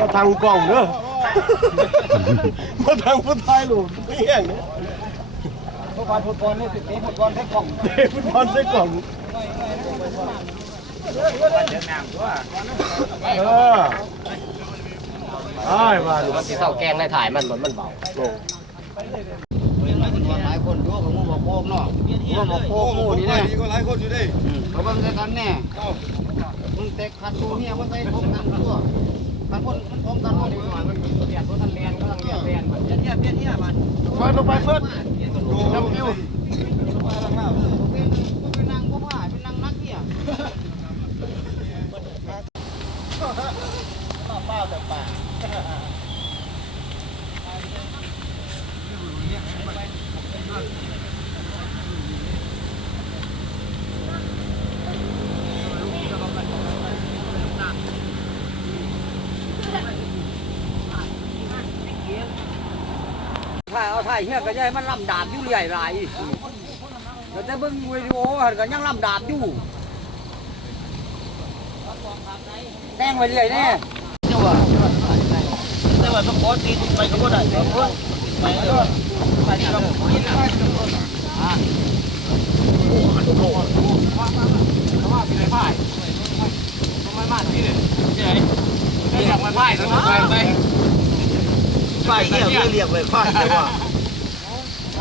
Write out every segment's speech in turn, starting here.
มาทางกล่องเด้อ มาทางผู้ท้ายหลุมไม่แห้งเนี่ยฟุตบอลฟุตบอลนี่ติดตีฟุตบอลแค่กล่องเตะฟุตบอลใส่กล่องเออไอ้มาดูมันสิเศร้าแกงในถ่ายมันมันมันเบาหลายคนดูกับมูบอกโค้งเนาะมูบอกโค้งมูนี่แน่ก็หลายคนอยู่ดิเขาเบิ่งด้วยกันแน่มึงเตะขัดตูเนี่ยว่าใส่พงกันตัว ขัดคนพงกันคนดีกว่ามันเบียนรถทันเรียนก็ต้องเบียนเรียนมันเพี้ยนเพี้ยนเพี้ยนเพี้ยนมันเฟิร์สลงไปเฟิร์สจำคิวเป็นนางผู้ผ่าเป็นนางนักเที่ยถ่ายเอา ถ่ายเฮียก็จะให้มันลำดาบอยู่เรื่อยไรเดี๋ยวจะเบิ่งวิดีโอหันก็ยังลำดาบอยู่แต่งไว้เรื่อยแน่แต่ว่าต้องขอตีไปก็บ่ได้เดี๋ยวเพิ่นไปเด้อไปนี่เรากินอะไปเที่ยวเรียกไว้พ่ายแต่ว่า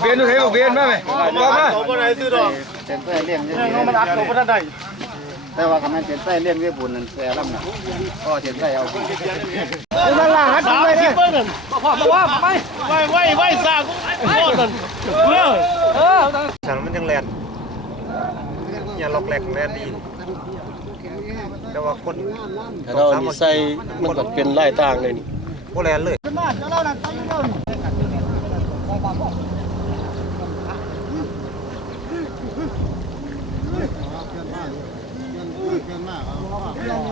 เฮ้ยเบียนมาไหมมามาบ่ได้ซื้อดอกเต็มใส่เลี้ยงมันอัดตัวบ่ทันได้แต่ว่าคำนั้นเต็มใส่เลี้ยงญี่ปุ่นนั่นแซ่ลำน่ะก็เต็มใส่เอามันล่างหัดไปเด้อพ่อมาว่าไปไว้ไว้ไว้ซากูโคตรเออเออสั่งมันยังแลนอย่าล็อกแหลกแลนดีแต่ว่าคนเรานี่ใส่มันก็เป็นไล่ต่างเลยนี่บ่แลนเลย เกินมากเกินมากเอา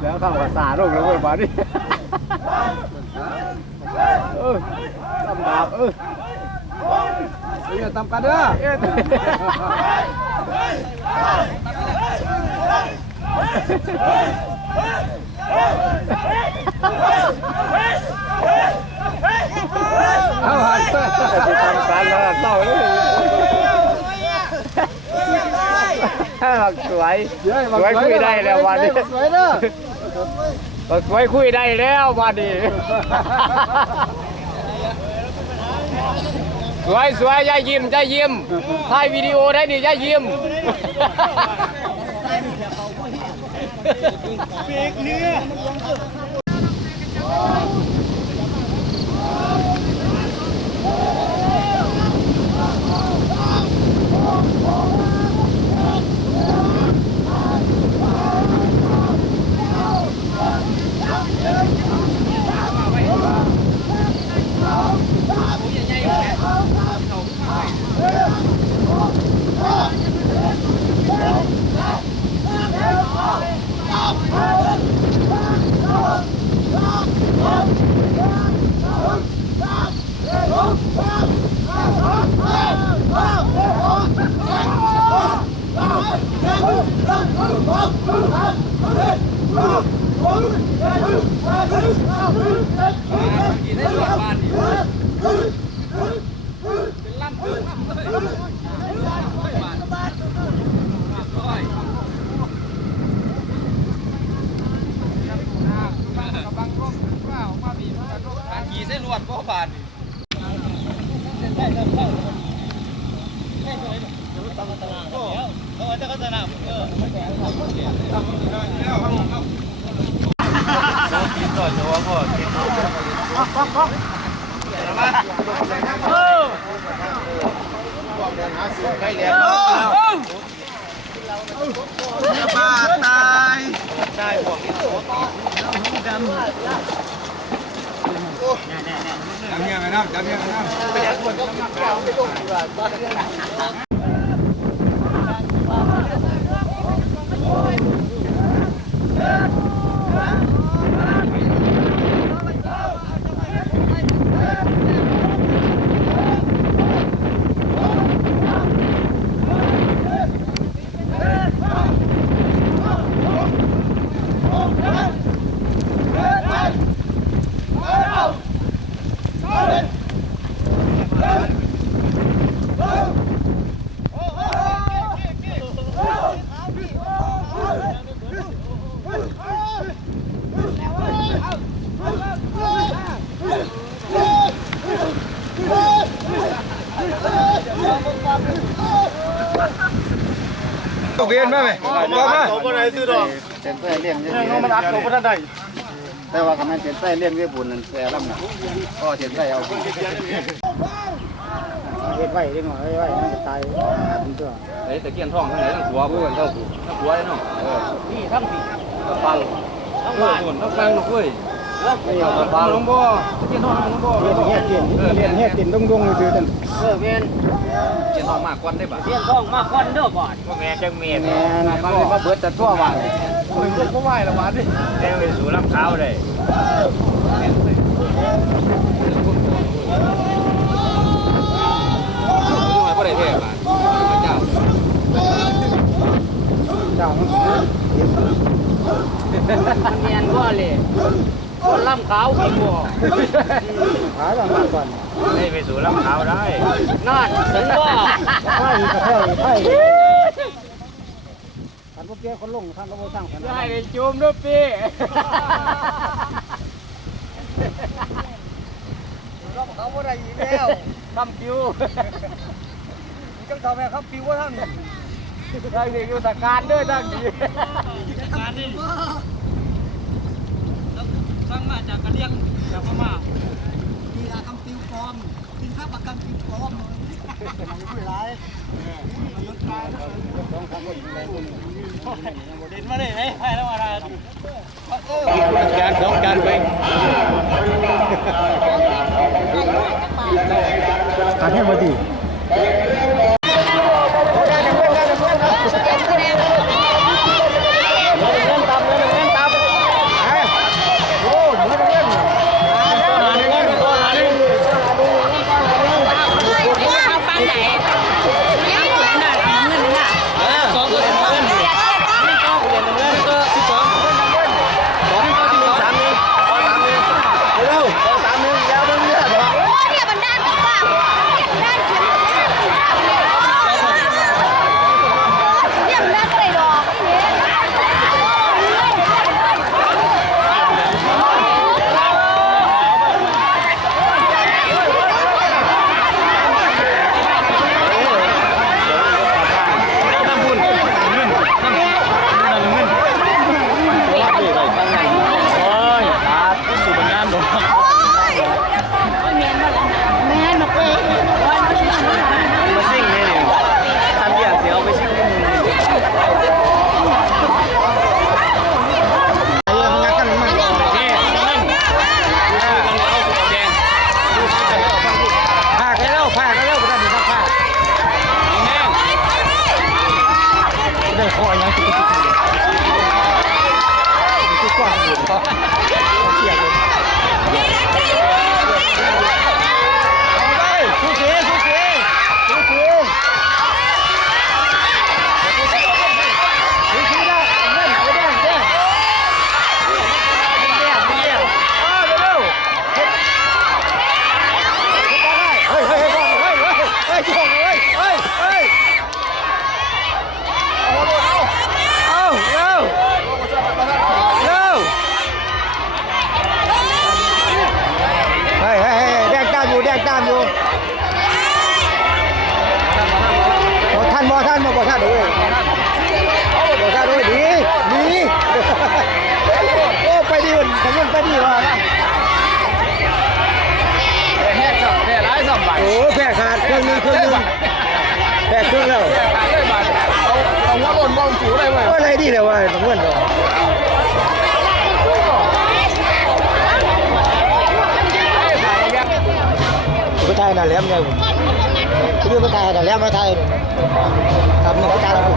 แล้วเข้าภาษาโลกแล้วเว้ยบาดนี่เออตำดาบเออ เนี่ยตำกันเด้อก็ได้วเฮ้ยสวยสวยคุยได้แล้ววันนี้สวยเด้อสวยคุยได้แล้ววันนี้ สวยสวยยายิ้มยายิ้มถ่ายวิดีโอได้นี่ย่ายิ้มเอ็กเนื้อ วี แล้วบ้าตายได้ห่วงนี่โตดำเนี่ยไปน้ำจำเนี่ยไปน้ำ นไหนซื้อดอกเป็นไส้เลี้ยงเยเนี่ยมันอัดตัวคนนั้นได้แต่ว่าคำนั้นเป็นไส้เลี้ยงญี่ปุ่นนั่นแซ่ลำน่ะก็เห็นไส้เอาเฮ็ดไว้ได้หน่อยไว้มันก็ตายเป็นตัวไอ้ตะเกียนท้องทั้งไหนทั้งหัวพวกกันเท่ากูทั้งหัวไอ้น้องนี่ทั้งปีฟังทั้งบ้านทั้งฟังลูกเว้ยฟังลงพ่อตะเกียนท้องลงพ่อเฮ็ดเฮ็ดกินเฮ็ดเฮ็ดกินดงๆซื่อๆนั่นเออเมียนเกียน ท้องมากกว่าได้บ่เฮ็ดท้องมาก่อนเด้อบ่พ่อแม่จังเมียนแม่นมันมาเบิดแต่ตัวว่าก็ไหวละวันนี่แล้วไปสู่ลำเขาเลยก็ได้เทพอะเจ้าเจ้ามันมันเมียนว่าเลย คนลำเขาพี่บัวหาต้องมาก่อนได้ไปสู่ลำเขาได้นั่นถึงว่าไผ่กระเทยไผ่คันบ่เกี่ยวคนลงคันบ่สร้างคันได้ไปจุ่มด้วยพี่เขาบ่ได้อีกแล้วคำคิวจังทำแม่ครับปิวว่าทางนี้ได้ไปอยู่สการด้วยทั้งนี้สั่ งมาจากกะเลียงจากพม่ามีราคำปิวปลอมกินข้าวประกันปิวปลอมไม่หลายเด่นมาเลยให้แล้วมาการของการไปขาดแค่พอดี ของมันไปดีว่ะแพ้สับแพ้ร้ายสับใบโอ้แพ้ขาดเครื่องนึงเครื่องนึงแพ้เครื่องแล้วแพ้ขาดเลยบาดเอาเอาหัวโดนบอลสูได้เว้ยโอ้อะไรดีเลยว่ะของมันเนาะไปไทยน่ะแหลมเนี่ยผมคือไปไทยน่ะแหลมมาไทยทำหนึ่งไปไทยแล้วผม